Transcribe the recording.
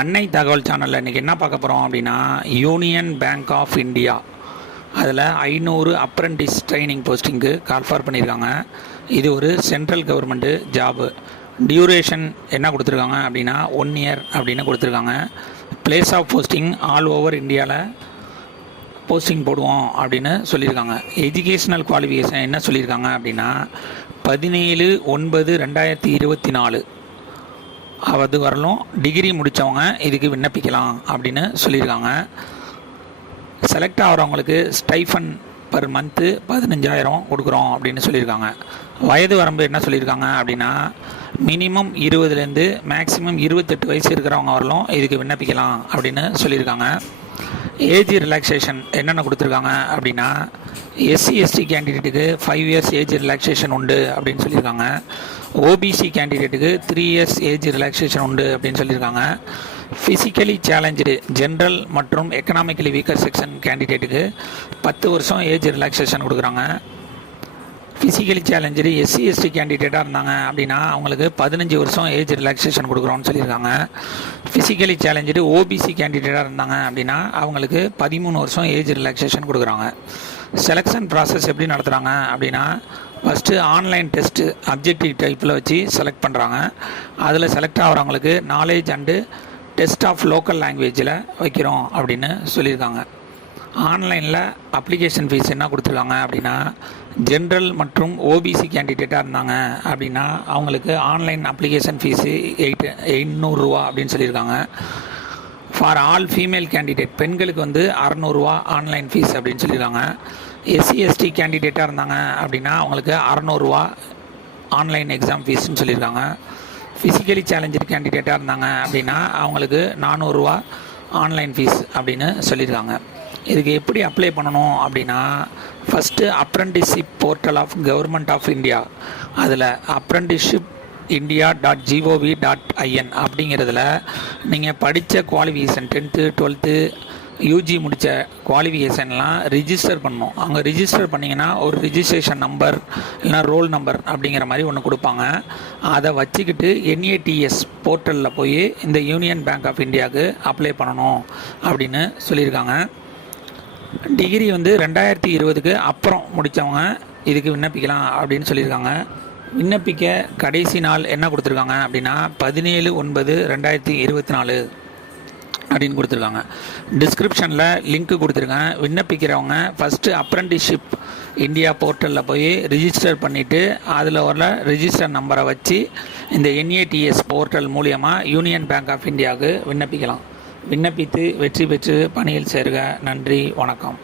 அன்னை தகவல் சேனலில் இன்றைக்கி என்ன பார்க்க போகிறோம் அப்படின்னா, யூனியன் பேங்க் ஆஃப் இந்தியா அதில் 500 அப்ரெண்டிஸ் ட்ரைனிங் போஸ்டிங்க்கு கால்ஃபார் பண்ணியிருக்காங்க. இது ஒரு சென்ட்ரல் கவர்மெண்ட்டு ஜாபு. டியூரேஷன் என்ன கொடுத்துருக்காங்க அப்படின்னா 1 இயர் அப்படின்னு கொடுத்துருக்காங்க. Place of posting all over இந்தியாவில் போஸ்டிங் போடுவோம் அப்படின்னு சொல்லியிருக்காங்க. எஜுகேஷ்னல் குவாலிஃபிகேஷன் என்ன சொல்லியிருக்காங்க அப்படின்னா 17/9/2024 அது வரலும் டிகிரி முடித்தவங்க இதுக்கு விண்ணப்பிக்கலாம் அப்படின்னு சொல்லியிருக்காங்க. செலக்ட் ஆகிறவங்களுக்கு ஸ்டைஃபன் பர் மந்த்து 15,000 கொடுக்குறோம் அப்படின்னு சொல்லியிருக்காங்க. வயது வரம்பு என்ன சொல்லியிருக்காங்க அப்படின்னா மினிமம் 20லேருந்து மேக்ஸிமம் 28 வயசு இருக்கிறவங்க வரலும் இதுக்கு விண்ணப்பிக்கலாம் அப்படின்னு சொல்லியிருக்காங்க. ஏஜ் ரிலாக்ஸேஷன் என்னென்ன கொடுத்துருக்காங்க அப்படின்னா SC/ST கேண்டிடேட்டுக்கு 5 இயர்ஸ் ஏஜ் ரிலாக்ஸேஷன் உண்டு அப்படின்னு சொல்லியிருக்காங்க. OBC கேண்டிடேட்டுக்கு 3 இயர்ஸ் ஏஜ் ரிலாக்ஸேஷன் உண்டு அப்படின்னு சொல்லியிருக்காங்க. ஃபிசிக்கலி சேலஞ்சு ஜென்ரல் மற்றும் எக்கனாமிக்கலி வீக்கர் செக்ஷன் கேண்டிடேட்டுக்கு 10 வருஷம் ஏஜ் ரிலாக்ஸேஷன் கொடுக்குறாங்க. ஃபிசிக்கலி சேலஞ்சு SC/ST கேண்டிடேட்டாக இருந்தாங்க அப்படின்னா அவங்களுக்கு 15 வருஷம் ஏஜ் ரிலாக்ஸேஷன் கொடுக்குறோன்னு சொல்லியிருக்காங்க. ஃபிசிக்கலி சேலஞ்சு OBC கேண்டிடேட்டாக இருந்தாங்க அப்படின்னா அவங்களுக்கு 13 வருஷம் ஏஜ் ரிலாக்ஸேஷன் கொடுக்குறாங்க. செலெக்ஷன் ப்ராசஸ் எப்படி நடத்துகிறாங்க அப்படின்னா ஃபஸ்ட்டு ஆன்லைன் டெஸ்ட்டு அப்ஜெக்டிவ் டைப்பில் வச்சு செலக்ட் பண்ணுறாங்க. அதில் செலக்ட் ஆகிறவங்களுக்கு knowledge and test of local லாங்குவேஜில் வைக்கிறோம் அப்படின்னு சொல்லியிருக்காங்க. ஆன்லைனில் அப்ளிகேஷன் ஃபீஸ் என்ன கொடுத்துருக்காங்க அப்படின்னா ஜென்ரல் மற்றும் OBC கேண்டிடேட்டாக இருந்தாங்க அப்படின்னா அவங்களுக்கு ஆன்லைன் அப்ளிகேஷன் ஃபீஸு 800 ரூபா அப்படின்னு சொல்லியிருக்காங்க. ஃபார் ஆல் ஃபீமேல் கேண்டிடேட் பெண்களுக்கு 600 ரூபா ஆன்லைன் ஃபீஸ் அப்படின்னு சொல்லியிருக்காங்க. SC/ST கேண்டிடேட்டாக இருந்தாங்க அப்படின்னா அவங்களுக்கு 600 ரூபா ஆன்லைன் எக்ஸாம் ஃபீஸ்ன்னு சொல்லியிருக்காங்க. ஃபிசிக்கலி சேலஞ்சு கேண்டிடேட்டாக இருந்தாங்க அப்படின்னா அவங்களுக்கு 400 ரூபா ஆன்லைன் ஃபீஸ் அப்படின்னு சொல்லியிருக்காங்க. இதுக்கு எப்படி அப்ளை பண்ணணும் அப்படின்னா first apprenticeship portal of government of India அதில் apprenticeshipindia.gov.in அப்படிங்கிறதுல நீங்கள் படித்த குவாலிஃபிகேஷன் 10th 12th UG முடித்த குவாலிஃபிகேஷன்லாம் ரிஜிஸ்டர் பண்ணணும். அங்கே ரிஜிஸ்டர் பண்ணிங்கன்னா ஒரு ரிஜிஸ்ட்ரேஷன் நம்பர் இல்லைனா ரோல் நம்பர் அப்படிங்கிற மாதிரி ஒன்று கொடுப்பாங்க. அதை வச்சுக்கிட்டு NATS போர்ட்டலில் போய் இந்த யூனியன் பேங்க் ஆஃப் இந்தியாவுக்கு அப்ளை பண்ணணும் அப்படின்னு சொல்லியிருக்காங்க. டிகிரி 2020க்கு அப்புறம் முடித்தவங்க இதுக்கு விண்ணப்பிக்கலாம் அப்படின்னு சொல்லியிருக்காங்க. விண்ணப்பிக்க கடைசி நாள் என்ன கொடுத்துருக்காங்க அப்படின்னா 17/9/2024 அப்படின்னு கொடுத்துருக்காங்க. டிஸ்கிரிப்ஷனில் லிங்க்கு கொடுத்துருக்கேன். விண்ணப்பிக்கிறவங்க ஃபஸ்ட்டு அப்ரெண்டிஸ்ஷிப் இந்தியா போர்ட்டலில் போய் ரிஜிஸ்டர் பண்ணிவிட்டு அதில் உள்ள ரிஜிஸ்டர் நம்பரை வச்சு இந்த NATS போர்ட்டல் மூலியமாக யூனியன் பேங்க் ஆஃப் இந்தியாவுக்கு விண்ணப்பிக்கலாம். விண்ணப்பித்து வெற்றி பெற்று பணியில் சேருக. நன்றி, வணக்கம்.